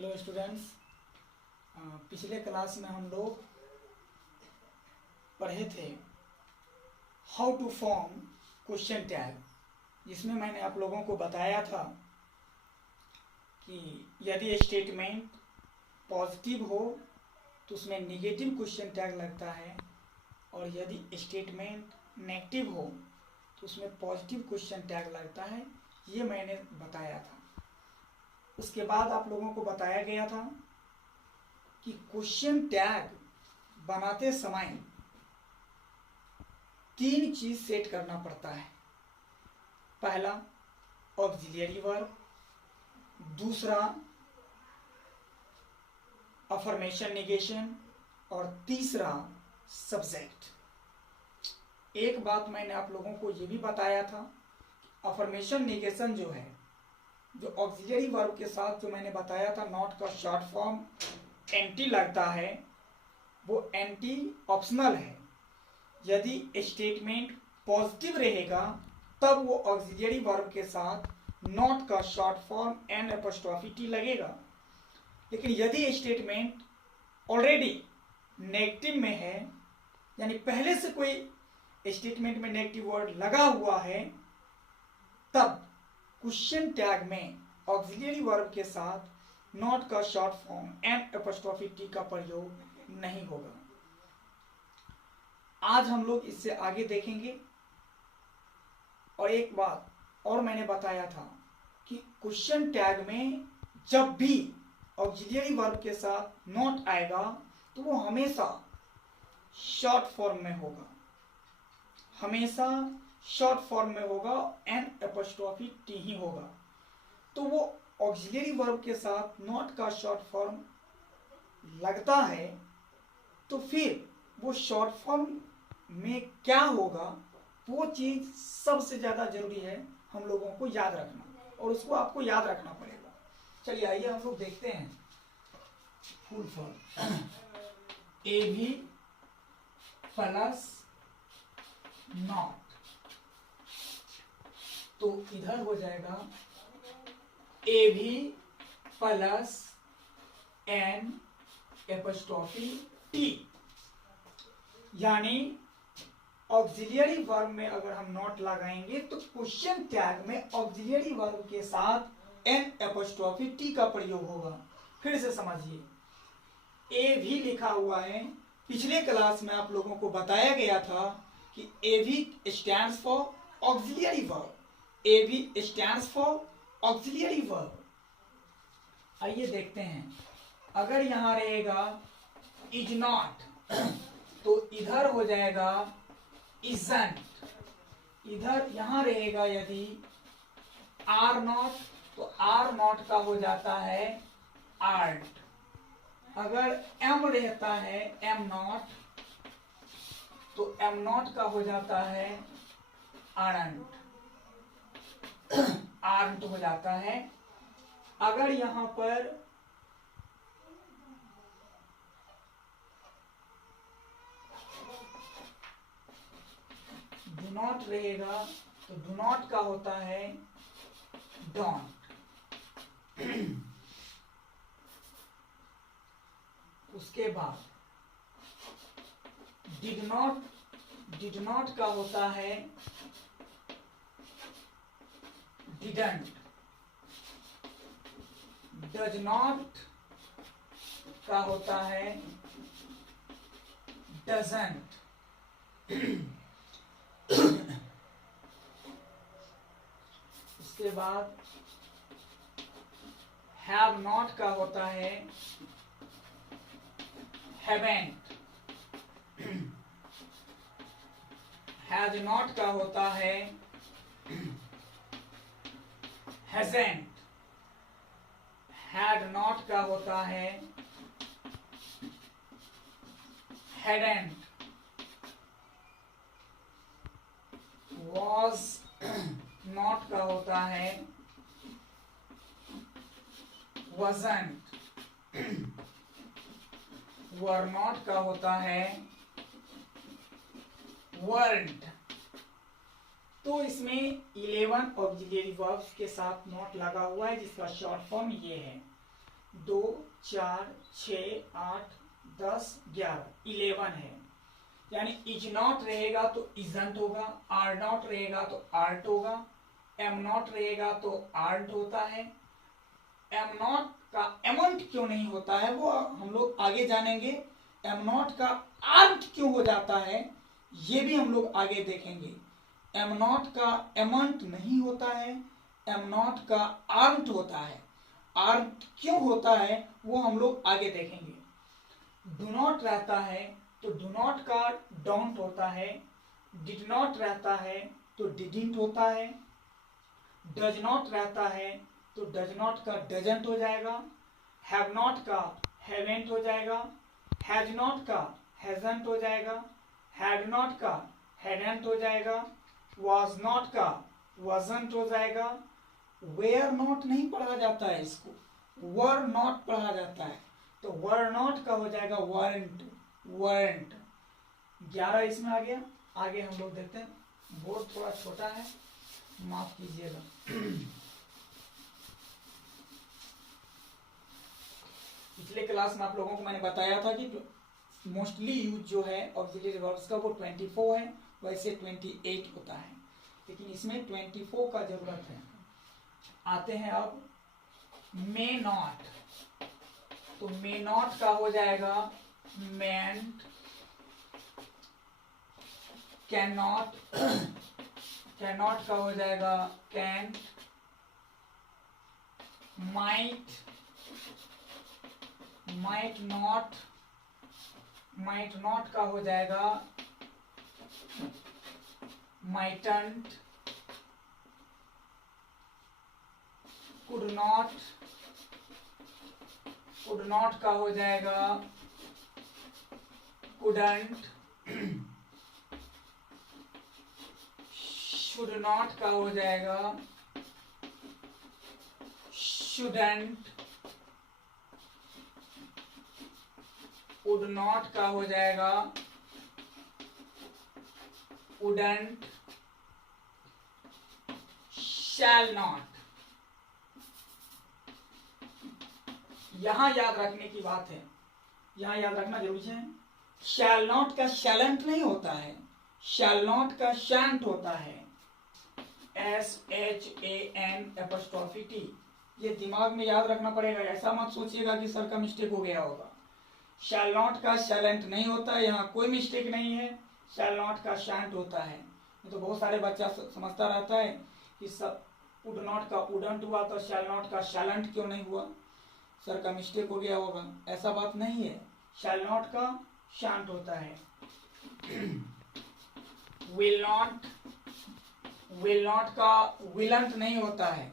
Hello students. पिछले class में हम लोग पढ़े थे how to form question tag, जिसमें मैंने आप लोगों को बताया था कि यदि स्टेटमेंट पॉजिटिव हो तो उसमें निगेटिव क्वेश्चन टैग लगता है, और यदि स्टेटमेंट नेगेटिव हो तो उसमें पॉजिटिव क्वेश्चन टैग लगता है। ये मैंने बताया था। उसके बाद आप लोगों को बताया गया था कि क्वेश्चन टैग बनाते समय 3 चीज सेट करना पड़ता है। पहला ऑक्सिलियरी वर्ब, दूसरा अफर्मेशन निगेशन, और तीसरा सब्जेक्ट। एक बात मैंने आप लोगों को ये भी बताया था, अफर्मेशन निगेशन जो है, जो ऑक्सिलियरी वर्ब के साथ जो मैंने बताया था नॉट का शॉर्ट फॉर्म एंटी लगता है, वो एंटी ऑप्शनल है। यदि स्टेटमेंट पॉजिटिव रहेगा तब वो ऑक्सिलियरी वर्ब के साथ नॉट का short form N apostrophe T लगेगा। लेकिन यदि स्टेटमेंट ऑलरेडी नेगेटिव में है, यानी पहले से कोई स्टेटमेंट में नेगेटिव वर्ड लगा हुआ है, तब क्वेश्चन टैग में ऑक्सिलियरी वर्ब के साथ नॉट का short form N apostrophe T का प्रयोग नहीं होगा। आज हम लोग इससे आगे देखेंगे। और एक बात और मैंने बताया था कि क्वेश्चन टैग में जब भी ऑक्सिलियरी वर्ब के साथ नॉट आएगा तो वो हमेशा शॉर्ट फॉर्म में होगा, हमेशा शॉर्ट फॉर्म में होगा, एन एपोस्ट्रोफी टी ही होगा। तो वो ऑक्सिलियरी वर्ब के साथ नॉट का शॉर्ट फॉर्म लगता है, तो फिर वो शॉर्ट फॉर्म में क्या होगा, वो चीज सबसे ज्यादा जरूरी है हम लोगों को याद रखना, और उसको आपको याद रखना पड़ेगा। चलिए आइए हम लोग देखते हैं फुल फॉर्म। ए भी प्लस नॉट, तो इधर हो जाएगा ए भी प्लस एन एपोस्ट्रोफी टी। यानी ऑक्सिलियरी वर्ब में अगर हम नॉट लगाएंगे तो क्वेश्चन टैग में ऑक्सिलियरी वर्ब के साथ एन एपोस्ट्रोफी टी का प्रयोग होगा। फिर से समझिए, ए भी लिखा हुआ है। पिछले क्लास में आप लोगों को बताया गया था कि ए भी स्टैंड्स फॉर ऑक्सिलियरी वर्ब, ए भी स्टैंड्स फॉर ऑक्सिलियरी वर्ब। आइए देखते हैं, अगर यहां रहेगा इज नॉट तो इधर हो जाएगा इजंट। इधर यहां रहेगा यदि आर नॉट तो आर नॉट का हो जाता है आर्ट। अगर एम रहता है एम नॉट तो एम नॉट का हो जाता है आरंट, आर्ट हो जाता है। अगर यहां पर डू नॉट रहेगा तो डू नॉट का होता है डोंट। उसके बाद डिड नॉट का होता है डिडंट। डज नॉट का होता है डजंट। उसके बाद हैव नॉट का होता है हैवेंट। हैज नॉट का होता है हैजेंट। हैड नॉट का होता है हैडेंट। वॉज नॉट का होता है wasn't। वर नॉट का होता है weren't। तो इसमें 11 ऑक्सिलियरी वर्ब्स के साथ नॉट लगा हुआ है, जिसका शॉर्ट फॉर्म ये है। 2 4 6 8 10 11 11 है। यानी इज नॉट रहेगा तो इजंट होगा, आर नॉट रहेगा तो आर्ट होगा, एम नॉट रहेगा तो आर्ट होता है। एम नॉट का एमंट क्यों नहीं होता है वो हम लोग आगे जानेंगे। एम नॉट का आर्ट क्यों हो जाता है ये भी हम लोग आगे देखेंगे। एम नॉट का एमंट नहीं होता है, एम नॉट का आर्ट होता है। आर्ट क्यों होता है वो हम लोग आगे देखेंगे। डू नॉट रहता है तो डू नॉट का डोंट होता है, डिड नॉट रहता है तो डिडंट होता है, डज नॉट रहता है तो डज नॉट का डजंट हो जाएगा, हैव नॉट का हैवेंट हो जाएगा, हैज नॉट का हैजंट हो जाएगा, हैड नॉट का हैडंट हो जाएगा, वाज नॉट का वाजंट हो जाएगा। वेयर नॉट नहीं पढ़ा जाता है, इसको वर नॉट पढ़ा जाता है, तो वर नॉट का हो जाएगा वारंट वारंट। 11 इसमें आ गया। आगे हम लोग देखते हैं, बोर्ड थोड़ा छोटा है माफ कीजिएगा। पिछले क्लास में आप लोगों को मैंने बताया था कि मोस्टली यूज जो है ऑक्सिलरी वर्ब्स का वो 24 है, वैसे 28 होता है, लेकिन इसमें 24 का जरूरत है। आते हैं अब मे नॉट, तो मे नॉट का हो जाएगा मेंट, कैन नॉट, कैन नॉट का हो जाएगा कैंट, माइट, माइट नॉट का हो जाएगा माइटंट, कुड नॉट का हो जाएगा कुडंट, शुड नॉट का हो जाएगा शुडंट, वुड नॉट का हो जाएगा वुडंट, शैल नॉट। यहां याद रखने की बात है, यहां याद रखना जरूरी है। शैल नॉट का शैलेंट नहीं होता है, शैल नॉट का शैंट होता है, SHAN''T। ये दिमाग में याद रखना पड़ेगा, ऐसा मत सोचिएगा कि सर का मिस्टेक हो गया होगा। शैल नॉट का शैलेंट नहीं होता है, यहाँ कोई मिस्टेक नहीं है। शैल नॉट का शैंट होता है। तो बहुत सारे बच्चा समझता रहता है कि सब वुड नॉट का वुडंट हुआ तो शैल नॉट का शैलेंट क्यों नहीं हुआ, सर का मिस्टेक हो गया होगा। ऐसा बात नहीं है, शैल नॉट का शैंट होता है। विल नॉट का विलंट नहीं होता है,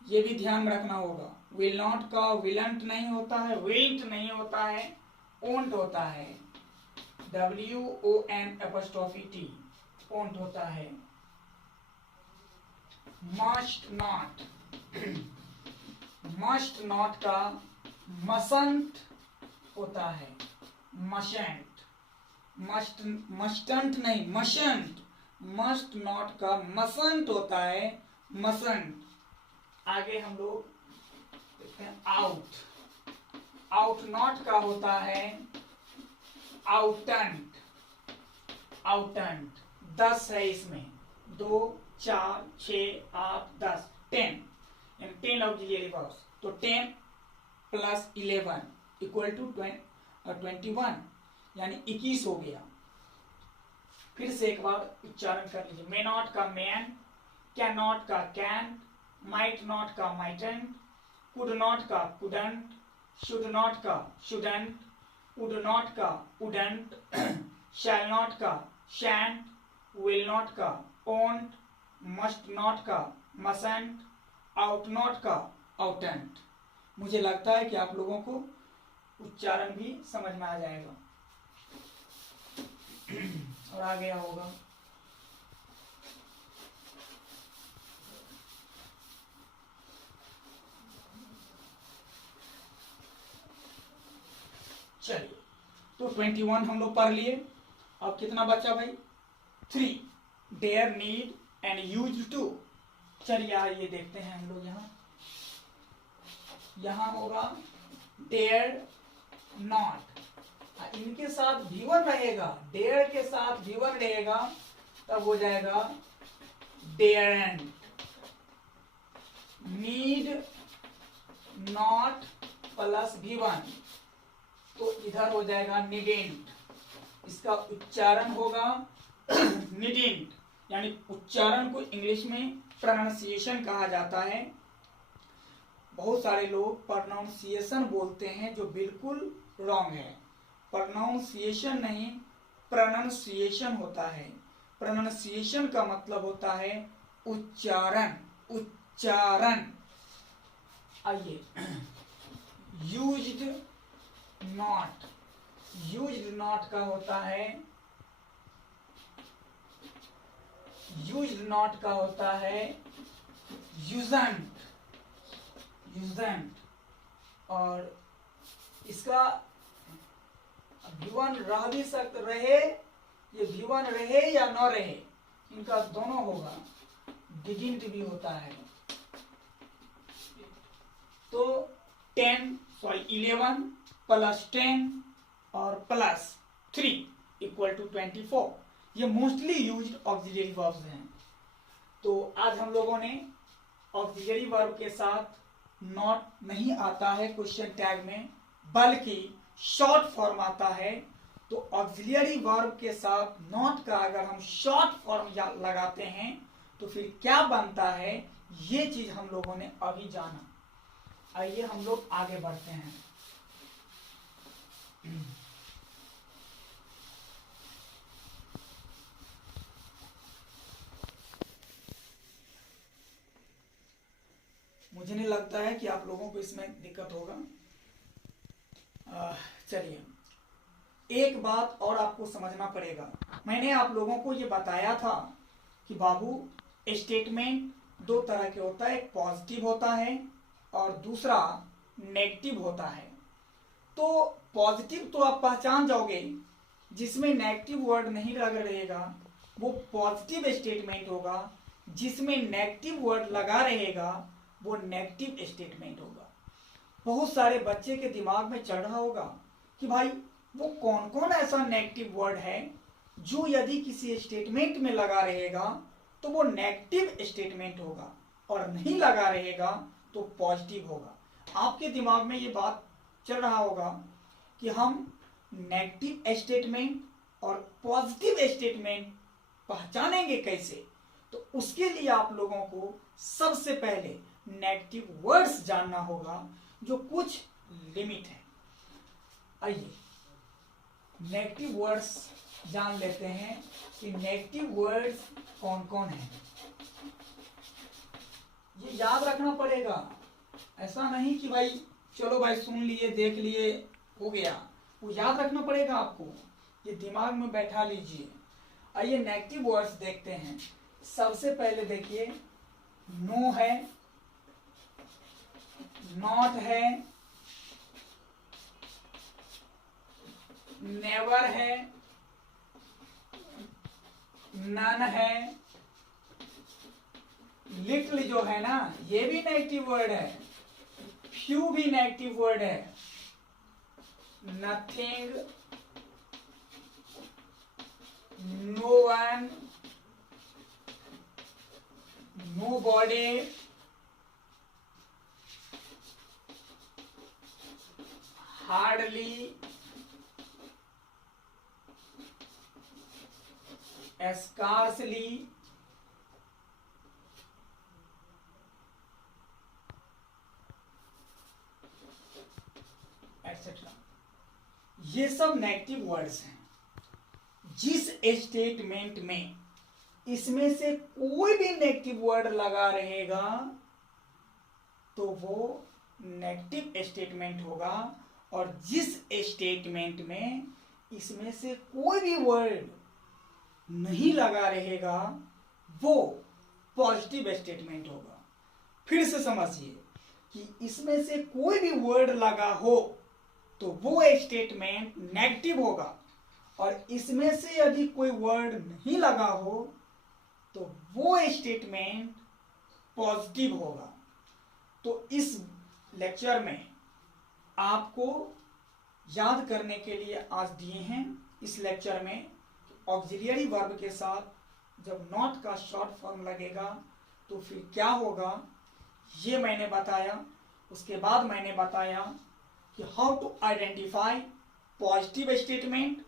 ये भी ध्यान रखना होगा। विल नॉट का विलंट नहीं होता है, विल्ट नहीं होता है, ओंट होता है, WON'T ओंट होता है। मस्ट नॉट का मसंट होता है, मशंट, मस्टंट नहीं मशंट, मस्ट नॉट का मसंट होता है, मसंट। आगे हम लोग देखते हैं आउट नॉट का होता है आउटंट, 10 है इसमें, 2 4 6 8 10 10 ऑक्सिलरी वर्ब्स, तो 10 + 11 = 21, यानी 21 हो गया। फिर से एक बार उच्चारण कर लीजिए। मे नॉट का मैन, कैन नॉट का कैन, माइट नॉट का माइटंट, कुड नॉट का कुडंट, शुड नॉट का शुडंट, वुड नॉट का वुडंट, शैल नॉट का शैंट, विल नॉट का ओंट, मस्ट नॉट का मसंट, आउट नॉट का आउटंट। मुझे लगता है कि आप लोगों को उच्चारण भी समझ में आ जाएगा और आ गया होगा। चलिए, तो 21 हम लोग पढ़ लिए। अब कितना बचा भाई? 3 dare, need and use to. चलिए ये देखते हैं हम लोग यहाँ यहां होगा डेयर नॉट, इनके साथ V1 रहेगा, डेयर के साथ V1 रहेगा, तब हो जाएगा डेयरेंट, नीड नॉट प्लस V1, तो इधर हो जाएगा नीडेंट, इसका उच्चारण होगा नीडेंट, यानी उच्चारण को इंग्लिश में प्रोनाउंसिएशन कहा जाता है। बहुत सारे लोग प्रोनाउंसिएशन बोलते हैं जो बिल्कुल रॉन्ग है। प्रोनाउंसिएशन नहीं, प्रोनाउंसिएशन होता है। प्रोनाउंसिएशन का मतलब होता है उच्चारण, उच्चारण। आइए, यूज्ड नॉट, यूज्ड नॉट का होता है, यूज्ड नॉट का होता है यूजेंट, यूजेंट, और इसका V1 रह भी सकता रहे, ये V1 रहे या न रहे, इनका दोनों होगा, डिडंट भी होता है। तो 11 प्लस 10 और प्लस 3 इक्वल टू 24, ये मोस्टली यूज्ड ऑक्सिलरी वर्ब्स हैं। तो आज हम लोगों ने ऑक्सिलरी वर्ब के साथ नॉट नहीं आता है क्वेश्चन टैग में, बल्कि शॉर्ट फॉर्म आता है। तो ऑक्सिलरी वर्ब के साथ नॉट का अगर हम शॉर्ट फॉर्म लगाते हैं तो फिर क्या बनता है, ये चीज हम लोगों ने अभी जाना। आइए हम लोग आगे बढ़ते हैं। मुझे नहीं लगता है कि आप लोगों को इसमें दिक्कत होगा। चलिए, एक बात और आपको समझना पड़ेगा। मैंने आप लोगों को ये बताया था कि बाबू स्टेटमेंट दो तरह के होता है, एक पॉजिटिव होता है और दूसरा नेगेटिव होता है। तो पॉजिटिव तो आप पहचान जाओगे, जिसमें नेगेटिव वर्ड नहीं लग रहेगा वो पॉजिटिव स्टेटमेंट होगा, जिसमें नेगेटिव वर्ड लगा रहेगा वो नेगेटिव स्टेटमेंट होगा। बहुत सारे बच्चे के दिमाग में चढ़ रहा होगा कि भाई वो कौन कौन ऐसा नेगेटिव वर्ड है जो यदि किसी स्टेटमेंट में लगा रहेगा तो वो नेगेटिव स्टेटमेंट होगा, और नहीं लगा रहेगा तो पॉजिटिव होगा। आपके दिमाग में ये बात चल रहा होगा कि हम नेगेटिव स्टेटमेंट और पॉजिटिव स्टेटमेंट पहचानेंगे कैसे। तो उसके लिए आप लोगों को सबसे पहले नेगेटिव वर्ड्स जानना होगा, जो कुछ लिमिट है। आइए नेगेटिव वर्ड्स जान लेते हैं कि नेगेटिव वर्ड्स कौन कौन हैं। ये याद रखना पड़ेगा, ऐसा नहीं कि भाई चलो भाई सुन लिए देख लिए हो गया, वो याद रखना पड़ेगा आपको, ये दिमाग में बैठा लीजिए। आइए नेगेटिव वर्ड्स देखते हैं। सबसे पहले देखिए, नो है, नॉट है, नेवर है, नन है, लिटिल जो है ना ये भी नेगेटिव वर्ड है, फ्यू भी नेगेटिव वर्ड है, nothing, no one, no body, hardly, scarcely, etcetera. ये सब नेगेटिव वर्ड्स हैं। जिस स्टेटमेंट में इसमें से कोई भी नेगेटिव वर्ड लगा रहेगा तो वो नेगेटिव स्टेटमेंट होगा, और जिस स्टेटमेंट में इसमें से कोई भी वर्ड नहीं लगा रहेगा वो पॉजिटिव स्टेटमेंट होगा। फिर से समझिए कि इसमें से कोई भी वर्ड लगा हो तो वो स्टेटमेंट नेगेटिव होगा, और इसमें से यदि कोई वर्ड नहीं लगा हो तो वो स्टेटमेंट पॉजिटिव होगा। तो इस लेक्चर में आपको याद करने के लिए आज दिए हैं इस लेक्चर में, ऑक्सिलियरी वर्ब के साथ जब नॉट का शॉर्ट फॉर्म लगेगा तो फिर क्या होगा ये मैंने बताया। उसके बाद मैंने बताया कि how to identify positive statement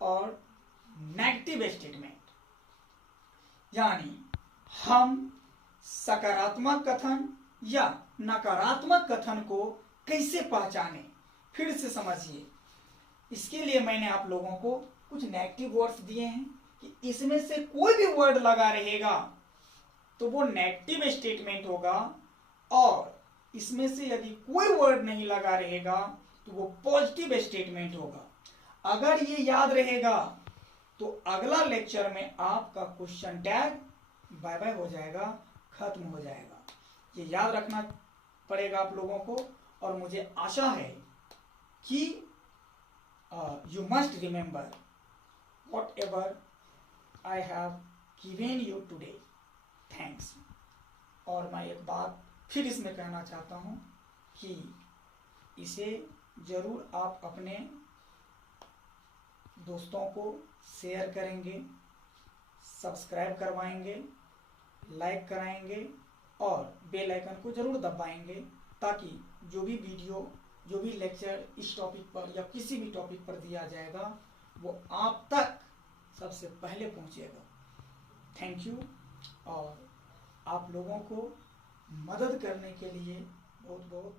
और नेगेटिव स्टेटमेंट, यानी हम सकारात्मक कथन या नकारात्मक कथन को कैसे पहचाने। फिर से समझिए, इसके लिए मैंने आप लोगों को कुछ नेगेटिव वर्ड्स दिए हैं कि इसमें से कोई भी वर्ड लगा रहेगा तो वो नेगेटिव स्टेटमेंट होगा, और इसमें से यदि कोई वर्ड नहीं लगा रहेगा तो वो पॉजिटिव स्टेटमेंट होगा। अगर ये याद रहेगा तो अगला लेक्चर में आपका क्वेश्चन टैग बाय बाय हो जाएगा, खत्म हो जाएगा। ये याद रखना पड़ेगा आप लोगों को, और मुझे आशा है कि you must remember what ever I have given you today. Thanks. और मैं एक बात फिर इसमें कहना चाहता हूँ कि इसे जरूर आप अपने दोस्तों को शेयर करेंगे, सब्सक्राइब करवाएंगे, लाइक कराएंगे और बेल आइकन को जरूर दबाएंगे, ताकि जो भी वीडियो, जो भी लेक्चर इस टॉपिक पर या किसी भी टॉपिक पर दिया जाएगा वो आप तक सबसे पहले पहुंचेगा। Thank you. और आप लोगों को मदद करने के लिए बहुत बहुत